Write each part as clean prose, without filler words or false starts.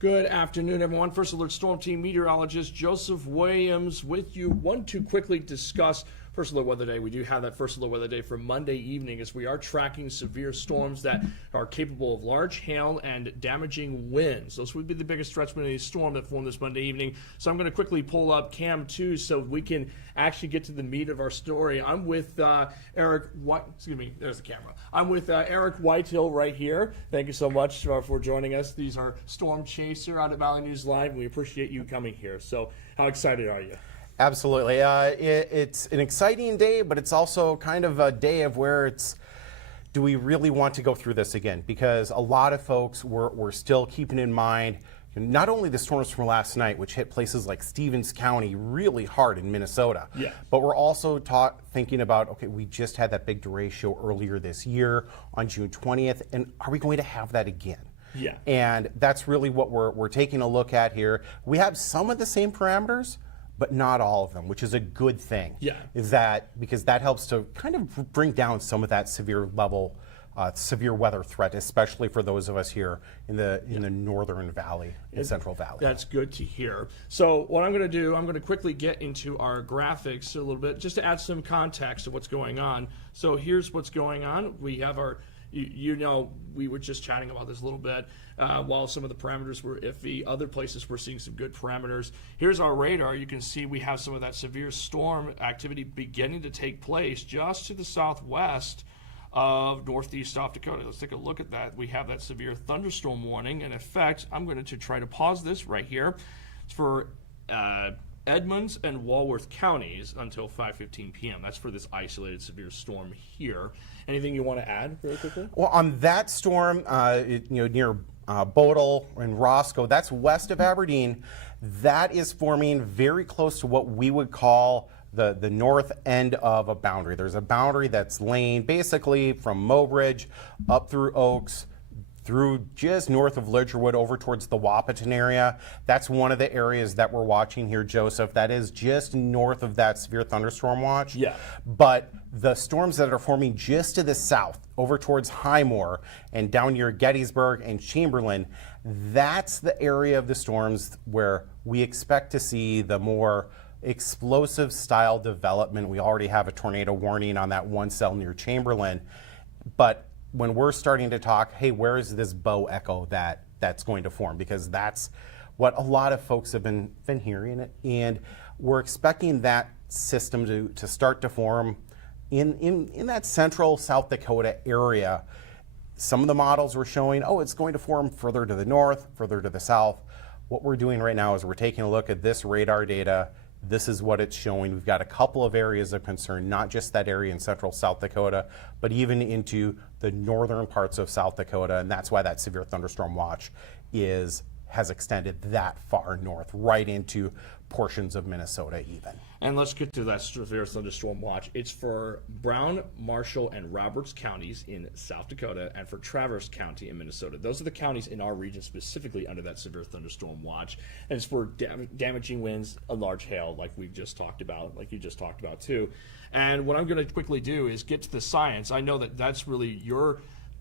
Good afternoon, everyone. First Alert Storm Team Meteorologist Joseph Williams with you. Want to quickly discuss First Alert Weather Day. We do have that First Alert Weather Day for Monday evening as we are tracking severe storms that are capable of large hail and damaging winds. Those would be the biggest threats from any storm that formed this Monday evening. So I'm going to quickly pull up Cam 2 so we can actually get to the meat of our story. I'm with Eric there's the camera. I'm with Eric Whitehill right here. Thank you so much for joining us. These are Storm Chaser out of Valley News Live. We appreciate you coming here. So how excited are you? Absolutely. It's an exciting day, but it's also kind of a day of where do we really want to go through this again? Because a lot of folks were still keeping in mind not only the storms from last night, which hit places like Stevens County really hard in Minnesota, but we're also thinking about, okay, we just had that big derecho earlier this year on June 20th, and are we going to have that again? Yeah. And that's really what we're taking a look at here. We have some of the same parameters, but not all of them, which is a good thing. Yeah. Because that helps to kind of bring down some of that severe weather threat, especially for those of us here in the Northern Valley and Central Valley. That's good to hear. So what I'm going to do, I'm going to quickly get into our graphics a little bit just to add some context to what's going on. So here's what's going on. We have our, we were just chatting about this a little bit. While some of the parameters were iffy, other places we're seeing some good parameters. Here's our radar. You can see we have some of that severe storm activity beginning to take place just to the southwest of northeast South Dakota. Let's take a look at that. We have that severe thunderstorm warning in effect. I'm going to try to pause this right here. It's for Edmonds and Walworth counties until 5:15 p.m. That's for this isolated severe storm here. Anything you want to add very quickly? Well, on that storm, near Bodle and Roscoe, that's west of Aberdeen. That is forming very close to what we would call the north end of a boundary. There's a boundary that's laying basically from Mobridge up through Oaks, through just north of Lidgerwood over towards the Wahpeton area. That's one of the areas that we're watching here, Joseph. That is just north of that severe thunderstorm watch. Yeah. But the storms that are forming just to the south, over towards Highmore and down near Gettysburg and Chamberlain, that's the area of the storms where we expect to see the more explosive style development. We already have a tornado warning on that one cell near Chamberlain. But when we're starting to talk, hey, where is this bow echo that's going to form? Because that's what a lot of folks have been hearing, and we're expecting that system to start to form in that central South Dakota area. Some of the models were showing, it's going to form further to the north, further to the south. What we're doing right now is we're taking a look at this radar data. This is what it's showing. We've got a couple of areas of concern, not just that area in central South Dakota, but even into the northern parts of South Dakota, and that's why that severe thunderstorm watch has extended that far north, right into portions of Minnesota even. And let's get to that severe thunderstorm watch. It's for Brown, Marshall, and Roberts counties in South Dakota, and for Traverse County in Minnesota. Those are the counties in our region specifically under that severe thunderstorm watch. And it's for damaging winds, a large hail, like we've just talked about, like you just talked about too. And what I'm going to quickly do is get to the science. I know that that's really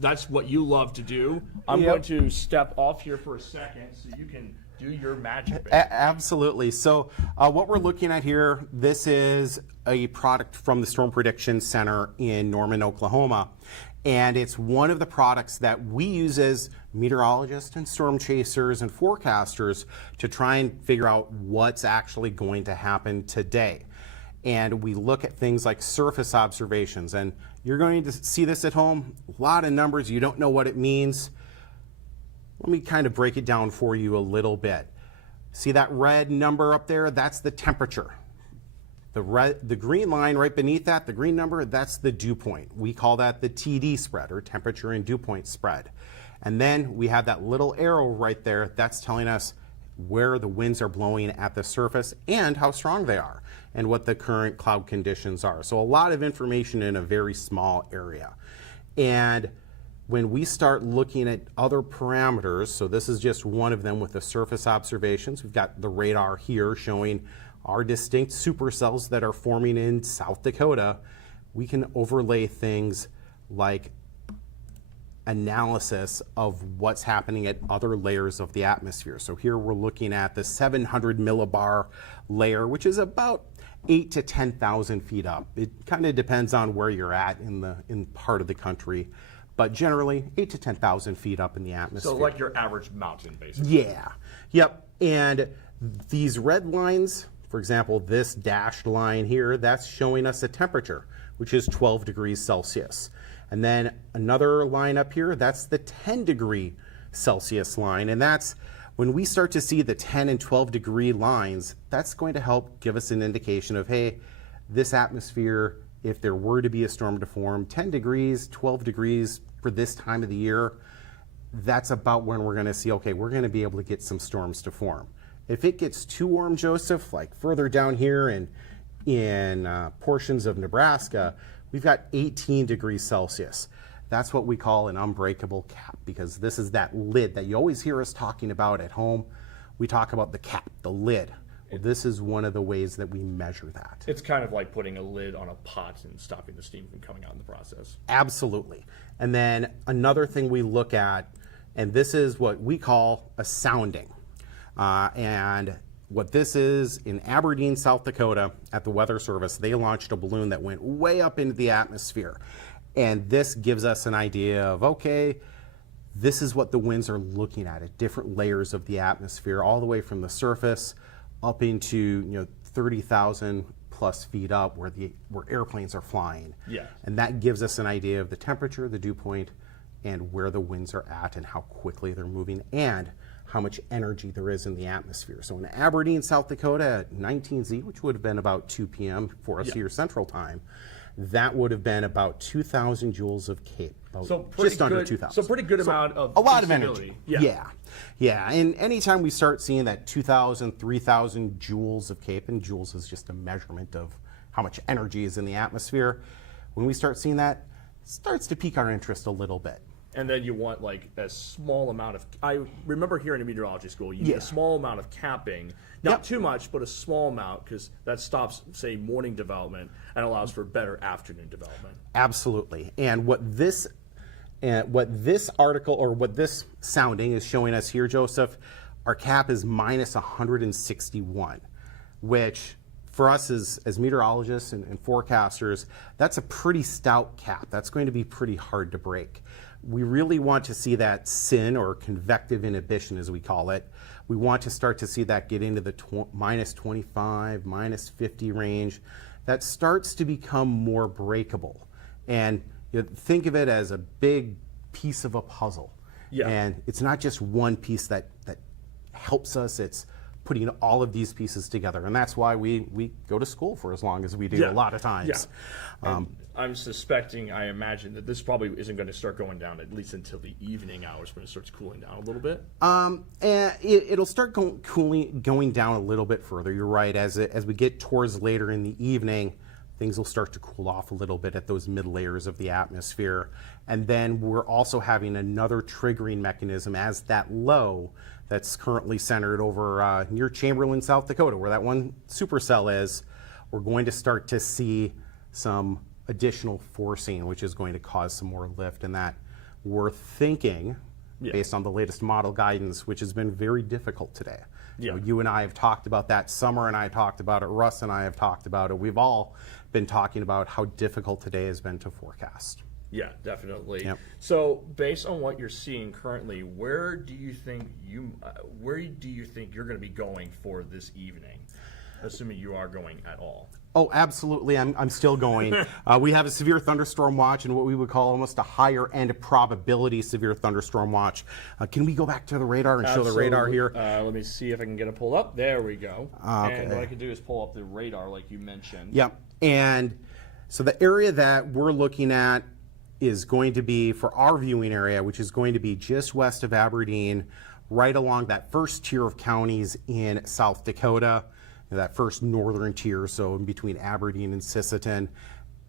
that's what you love to do. I'm going to step off here for a second so you can do your magic. Absolutely. So what we're looking at here, this is a product from the Storm Prediction Center in Norman, Oklahoma. And it's one of the products that we use as meteorologists and storm chasers and forecasters to try and figure out what's actually going to happen today. And we look at things like surface observations, and you're going to see this at home, a lot of numbers, you don't know what it means. Let me kind of break it down for you a little bit. See that red number up there? That's the temperature. The green line right beneath that, the green number, that's the dew point. We call that the TD spread, or temperature and dew point spread. And then we have that little arrow right there, that's telling us where the winds are blowing at the surface and how strong they are and what the current cloud conditions are. So a lot of information in a very small area. And when we start looking at other parameters, so this is just one of them with the surface observations. We've got the radar here showing our distinct supercells that are forming in South Dakota. We can overlay things like analysis of what's happening at other layers of the atmosphere. So here we're looking at the 700 millibar layer, which is about 8 to 10,000 feet up. It kind of depends on where you're at in part of the country, but generally 8 to 10,000 feet up in the atmosphere. So like your average mountain, basically. Yeah. Yep. And these red lines, for example, this dashed line here, that's showing us a temperature, which is 12 degrees Celsius. And then another line up here, that's the 10 degree Celsius line. And that's when we start to see the 10 and 12 degree lines, that's going to help give us an indication of, hey, this atmosphere, if there were to be a storm to form, 10 degrees, 12 degrees for this time of the year, that's about when we're going to see, okay, we're going to be able to get some storms to form. If it gets too warm, Joseph, like further down here in portions of Nebraska, we've got 18 degrees Celsius. That's what we call an unbreakable cap, because this is that lid that you always hear us talking about at home. We talk about the cap, the lid. Well, this is one of the ways that we measure that. It's kind of like putting a lid on a pot and stopping the steam from coming out in the process. Absolutely. And then another thing we look at, and this is what we call a sounding. And what this is, in Aberdeen, South Dakota, at the Weather Service, they launched a balloon that went way up into the atmosphere. And this gives us an idea of, okay, this is what the winds are looking at different layers of the atmosphere, all the way from the surface up into 30,000 plus feet up where airplanes are flying. Yeah. And that gives us an idea of the temperature, the dew point, and where the winds are at and how quickly they're moving and how much energy there is in the atmosphere. So in Aberdeen, South Dakota at 19Z, which would have been about 2 p.m. for us here Central Time, that would have been about 2,000 joules of CAPE, just under 2,000. So pretty good amount of a lot of energy. Yeah. Yeah. And anytime we start seeing that 2,000, 3,000 joules of CAPE, and joules is just a measurement of how much energy is in the atmosphere, when we start seeing that, it starts to pique our interest a little bit. And then you want like a small amount of, I remember here in a meteorology school, you need a small amount of capping, not too much, but a small amount, because that stops, say, morning development and allows for better afternoon development. Absolutely. And what this article, or what this sounding is showing us here, Joseph, our cap is minus 161, which for us as meteorologists and forecasters, that's a pretty stout cap. That's going to be pretty hard to break. We really want to see that SIN, or convective inhibition as we call it. We want to start to see that get into the minus 25, minus 50 range. That starts to become more breakable. And think of it as a big piece of a puzzle. Yeah. And it's not just one piece that helps us, it's putting all of these pieces together. And that's why we go to school for as long as we do a lot of times. Yeah. I'm suspecting, I imagine, that this probably isn't going to start going down at least until the evening hours when it starts cooling down a little bit. And it'll start going down a little bit further. You're right. As we get towards later in the evening, things will start to cool off a little bit at those mid layers of the atmosphere. And then we're also having another triggering mechanism as that low that's currently centered over near Chamberlain, South Dakota, where that one supercell is. We're going to start to see some additional forcing, which is going to cause some more lift, and that we're thinking, based on the latest model guidance, which has been very difficult today. You and I have talked about that. Summer and I talked about it. Russ and I have talked about it. We've all been talking about how difficult today has been to forecast. Yeah, definitely. Yep. So, based on what you're seeing currently, where do you think you're going to be going for this evening, assuming you are going at all? Oh, absolutely. I'm still going. We have a severe thunderstorm watch and what we would call almost a higher end probability severe thunderstorm watch. Can we go back to the radar and show the radar here? Let me see if I can get it pulled up. There we go. Okay. And what I can do is pull up the radar like you mentioned. Yep. And so the area that we're looking at is going to be, for our viewing area, which is going to be just west of Aberdeen, right along that first tier of counties in South Dakota, that first northern tier, so in between Aberdeen and Sisseton.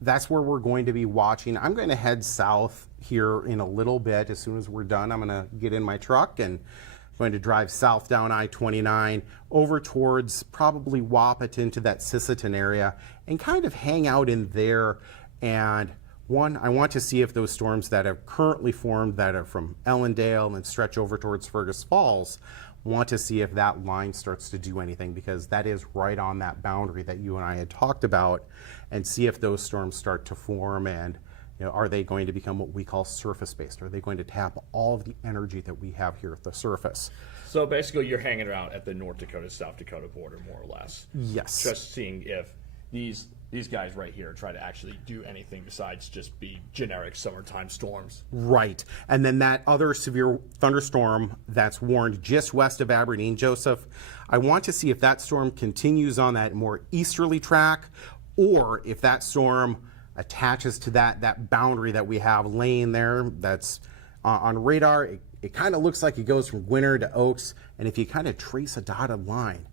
That's where we're going to be watching. I'm going to head south here in a little bit. As soon as we're done, I'm going to get in my truck and I'm going to drive south down I-29 over towards probably Wahpeton to that Sisseton area and kind of hang out in there and One, I want to see if those storms that have currently formed that are from Ellendale and stretch over towards Fergus Falls, want to see if that line starts to do anything, because that is right on that boundary that you and I had talked about, and see if those storms start to form, and are they going to become what we call surface-based? Are they going to tap all of the energy that we have here at the surface? So basically you're hanging around at the North Dakota-South Dakota border, more or less. Yes. Just seeing if these guys right here try to actually do anything besides just be generic summertime storms. Right. And then that other severe thunderstorm that's warned just west of Aberdeen, Joseph, I want to see if that storm continues on that more easterly track, or if that storm attaches to that boundary that we have laying there that's on radar. It kind of looks like it goes from Gwinner to Oaks, and if you kind of trace a dotted line,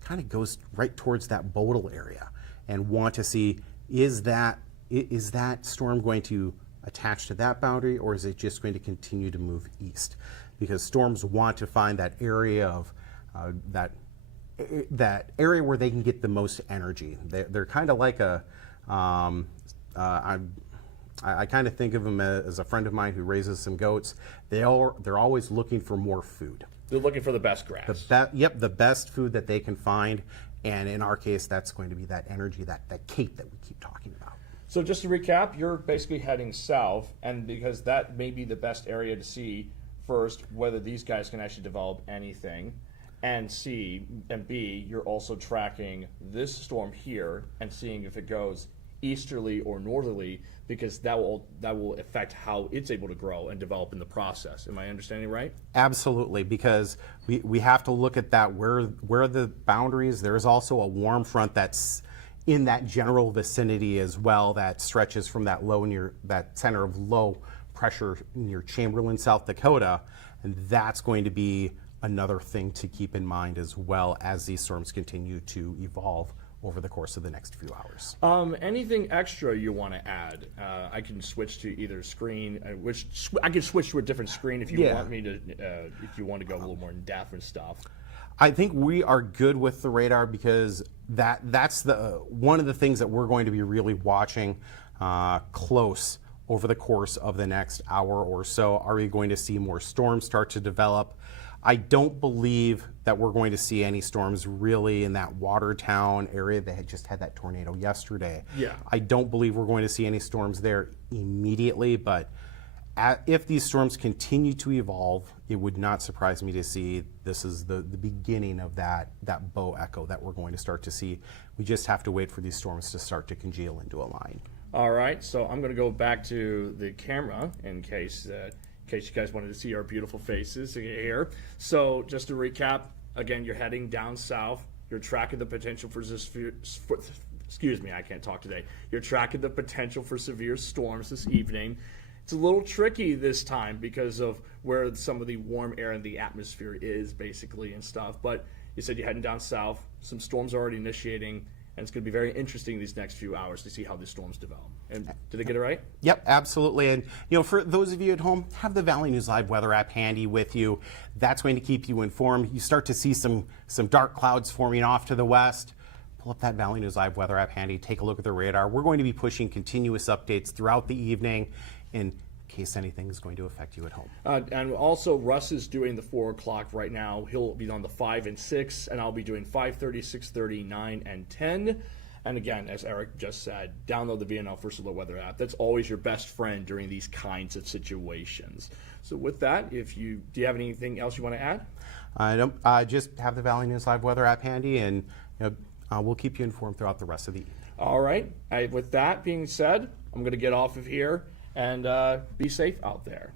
it kind of goes right towards that Bodle area, and want to see, is that storm going to attach to that boundary, or is it just going to continue to move east? Because storms want to find that area of that area where they can get the most energy. They're kind of like a I kind of think of them as a friend of mine who raises some goats. They're always looking for more food. They're looking for the best grass. The best food that they can find, and in our case, that's going to be that energy, that cape that we keep talking about. So just to recap, you're basically heading south, and because that may be the best area to see first whether these guys can actually develop anything, and C and B, you're also tracking this storm here and seeing if it goes easterly or northerly, because that will affect how it's able to grow and develop in the process. Am I understanding right? Absolutely, because we have to look at that where the boundaries. There's also a warm front that's in that general vicinity as well, that stretches from that center of low pressure near Chamberlain, South Dakota, and that's going to be another thing to keep in mind as well as these storms continue to evolve over the course of the next few hours. Anything extra you want to add? I can switch to either screen, I can switch to a different screen if you want me to. If you want to go a little more in depth and stuff. I think we are good with the radar, because that's one of the things that we're going to be really watching close over the course of the next hour or so. Are we going to see more storms start to develop? I don't believe that we're going to see any storms really in that Watertown area. They had just had that tornado yesterday. Yeah. I don't believe we're going to see any storms there immediately, but if these storms continue to evolve, it would not surprise me to see this is the beginning of that bow echo that we're going to start to see. We just have to wait for these storms to start to congeal into a line. All right, so I'm going to go back to the camera in case you guys wanted to see our beautiful faces here. So just to recap, again, you're heading down south. You're tracking the potential for excuse me, I can't talk today. You're tracking the potential for severe storms this evening. It's a little tricky this time because of where some of the warm air in the atmosphere is, basically, and stuff. But you said you're heading down south. Some storms are already initiating, and it's going to be very interesting these next few hours to see how these storms develop. And did I get it right? Yep, absolutely. And for those of you at home, have the Valley News Live weather app handy with you. That's going to keep you informed. You start to see some dark clouds forming off to the west. Pull up that Valley News Live weather app handy. Take a look at the radar. We're going to be pushing continuous updates throughout the evening in case anything is going to affect you at home. And also, Russ is doing the 4 o'clock right now. He'll be on the 5 and 6, and I'll be doing 5:30, 6:30, 9, and 10. And again, as Eric just said, download the VNL First Alert Weather app. That's always your best friend during these kinds of situations. So with that, do you have anything else you want to add? I don't. Just have the Valley News Live weather app handy, and we'll keep you informed throughout the rest of the evening. All right. With that being said, I'm going to get off of here, and be safe out there.